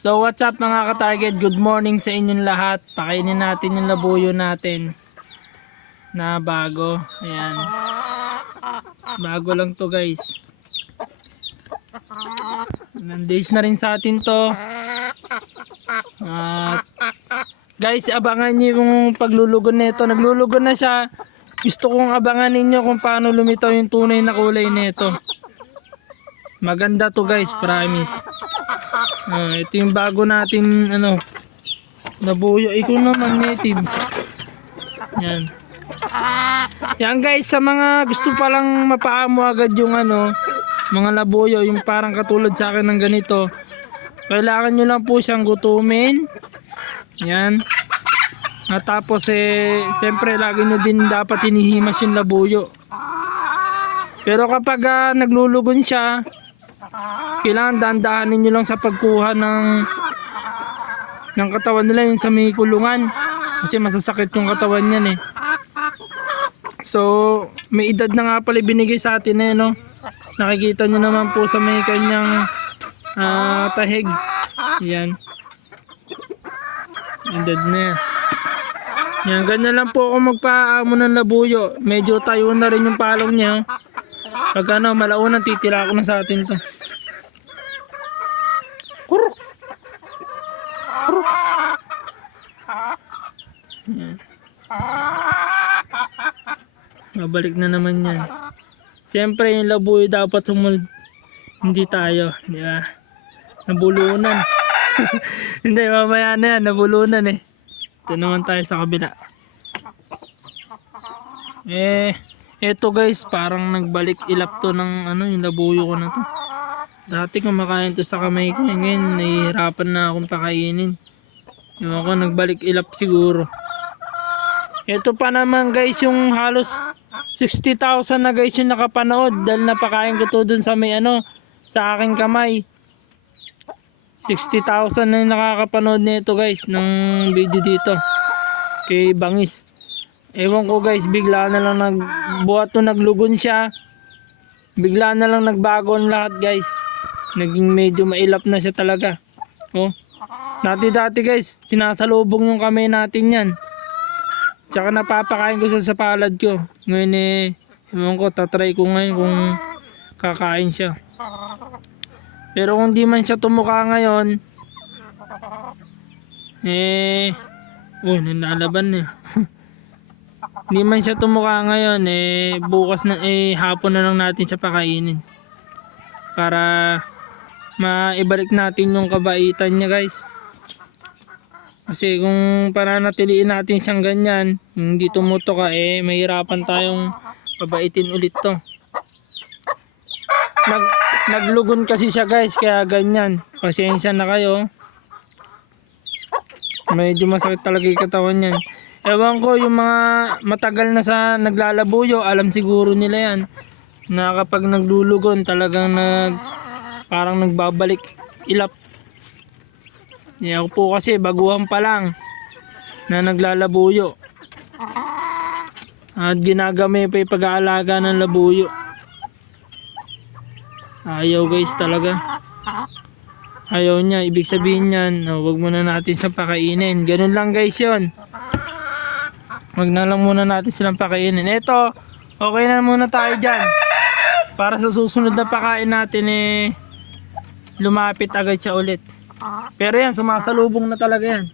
So what's up mga ka-target? Good morning sa inyong lahat. Pakainin natin yung labuyo natin na bago. Ayan. Bago lang to guys. Ilang days na rin sa atin to. At guys, abangan niyo yung paglulugon nito. Naglulugon na siya. Gusto kong abangan ninyo kung paano lumitaw yung tunay na kulay nito. Maganda to guys, promise. Ah, ito yung bago natin ano nabuyo. Ikaw naman native. Yan. Yan guys sa mga gusto palang mapaamo agad yung ano mga labuyo yung parang katulad sa akin ng ganito kailangan nyo lang po siyang gutumin. Yan. At tapos eh siyempre lagi nyo din dapat hinihimas yung labuyo pero kapag ah, naglulugon siya kailangan dahan-dahanin nyo lang sa pagkuha ng ng katawan nila yung sa may kulungan. Kasi masasakit yung katawan niyan eh. So may edad na nga pala binigay sa atin eh no? Nakikita nyo naman po sa may kanyang ah, tahig. Yan. Edad na yan. Yan ganyan lang po ako magpaamo ng labuyo. Medyo tayo na rin yung palong niya. Pag ano malaunan titira ko na sa atin to Yan. Mabalik na naman yan. Siyempre yung labuyo dapat sumunod. Hindi tayo. Di ba? Nabulunan. Hindi, mamaya na yan. Nabulunan eh. Ito naman tayo sa kabila. Eh, eto guys, parang nagbalik ilap to ng ano, yung labuyo ko na to. Dati kumakain to sa kamay ko. eh, Ngayon, nahihirapan na akong pakainin. Yung ako, nagbalik ilap siguro. Ito pa naman guys, yung halos 60,000 na guys yung nakapanood. Dahil napakain ko to dun sa may ano, sa aking kamay. 60,000 na yung nakakapanood nito guys, ng video dito. Kay Bangis. Ewan ko guys, bigla na lang nagbuhat to naglugon siya. Bigla na lang nagbago ang lahat guys. Naging medyo mailap na siya talaga. Oh. Dati-dati guys, sinasalubong yung kamay natin yan. Tsaka napapakain ko sa palad ko. Ngayon eh, ewan ko, tatry ko ngayon kung kakain siya. Pero kung di man siya tumuka ngayon, eh, oh, nalalaban niya. Hindi man siya tumuka ngayon, eh, bukas na, eh, hapon na lang natin siya pakainin. Para maibalik natin yung kabaitan niya guys. Kasi kung pananatiliin natin siyang ganyan, hindi tumutuka eh, mahirapan tayong pabaitin ulit to. Nag, naglugon kasi siya guys, kaya ganyan. Pasensya na kayo. Medyo masakit talaga yung katawan niyan. Ewan ko, yung mga matagal na sa naglalabuyo, alam siguro nila yan. Na kapag naglulugon, talagang nag, parang nagbabalik ilap. Hindi ako po kasi baguhan pa lang na naglalabuyo. At ginagami pa yung pag-aalaga ng labuyo. Ayaw guys talaga. Ayaw niya. Ibig sabihin yan, oh, wag muna natin siyang pakainin. Ganun lang guys yon. Wag na lang muna natin silang pakainin. Ito, okay na muna tayo dyan. Para sa susunod na pakain natin eh, lumapit agad siya ulit. Pero yan, sumasalubong na talaga yan.